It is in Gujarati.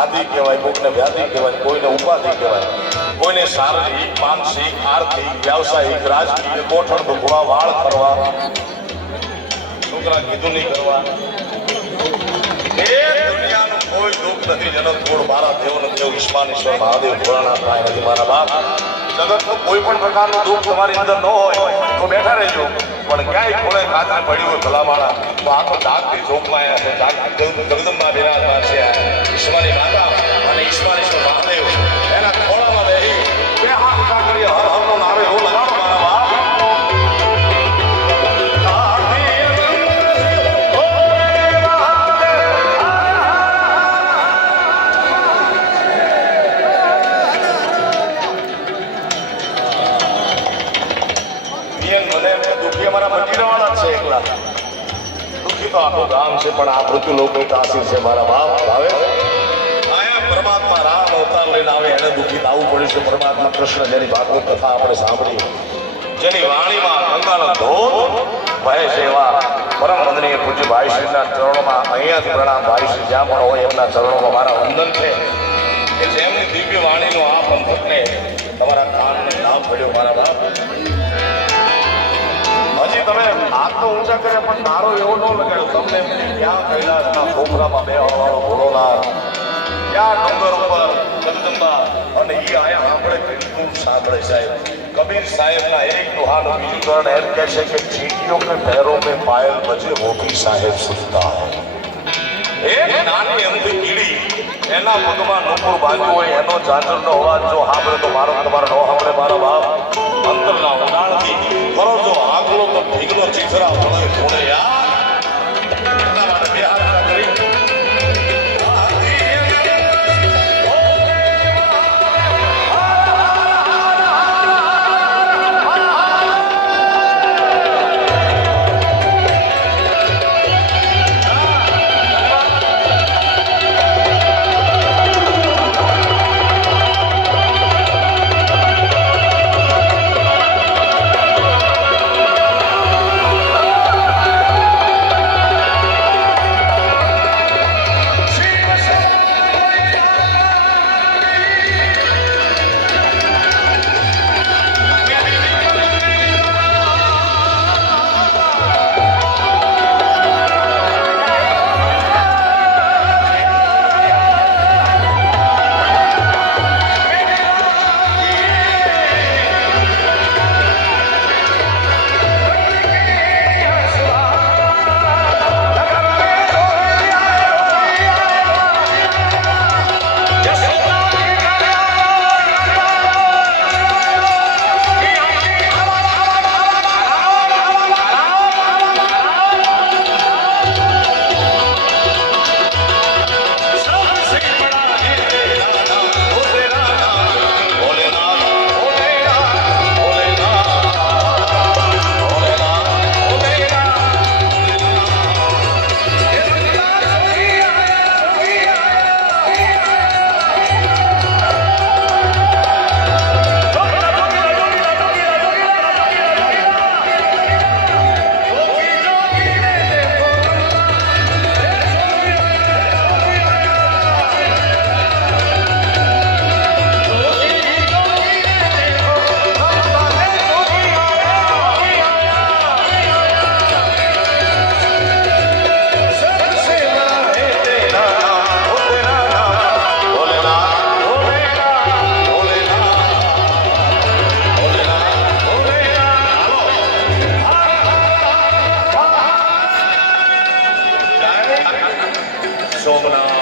આદિ કહેવાય, કોઈને વ્યાધિ કહેવાય, કોઈને ઉપાધિ કહેવાય, કોઈને શારીરિક, માનસિક, આર્થિક, વ્યાવસાયિક, રાજકીય, ગોઠણ દુખવા, વાળ કરવા, છોકરા કીધું નહીં કરવા, એ દુનિયાનું કોઈ દુઃખ નથી જેનો થોડ મારા દેવનો દેવ ઈશ્વર મહાદેવ ભોળાનાથ થાય નથી. મારા બાપ, જગતનું કોઈ પણ પ્રકારનું દુઃખ તમારી અંદર ન હોય તો બેઠા રહેજો, પણ ક્યાંય ખૂણે ખાતરે પડ્યું હોય ભલામાળા તો આ તો જાગતી જોગમાં આવ્યા છે, જગદંબા બિરાજમાન છે ઈશ્વરની માતા અને ઈશ્વર મહાદેવ એના ખોળામાં બેસી બે હાથ ઊંચા કરી હર હરનો નારે રો લગાડો મારા બાપ. આખું ગામ છે પણ આ મૃત્યુ લોકો તાસીર છે મારા બાપ. આવે આયા પરમાત્મા રામ અવતાર લઈને આવે એને દુઃખી આવવું પડ્યું છે. પરમાત્મા કૃષ્ણ જેની ભાગવત કથા આપણે સાંભળી, જેની વાણીમાં ગંગાનો ધોધ વહે છે એવા પરમ વંદનીય પૂજ્ય ભાઈશ્રીના ચરણોમાં અહીંયાથી પ્રણામ. ભાઈશ્રી જ્યાં પણ હોય એમના ચરણોમાં મારા વંદન છે કે જેમની દિવ્ય વાણીનો આ પંથકને તમારા કાનને લાભ પડ્યો મારા બાપ. હજી તમે હાથ તો ઊંચા કર્યા પણ નારો એવો ન લગાડ્યો. તમને ક્યાં કૈલાસના ખોખરામાં બે હળવાળો ભોળોનાથ, ક્યાં ડુંગર ઉપર જગદંબા, અને એ આયા આપણે કેટલું સાંભળે સાહેબ. કબીર સાહેબના એક દુહાનું બીજું ચરણ એમ કહે છે કે ચીટીઓ કે पैरों में पायल बजे वो भी साहेब सुनता है. એક નાની અમથી કીડી એના પગમાં નુપુર બાંધ્યું હોય એનો ઝાંઝરનો અવાજ જો સાંભળે તો મારો તમારો ન સાંભળે મારા બાપ. અંતરના ઉડાણથી કરો જો આગલો તો ઢીકનો ચીથરા વળે થોડે યાર. એટલા માટે બે હાથ કરી સોમનાથ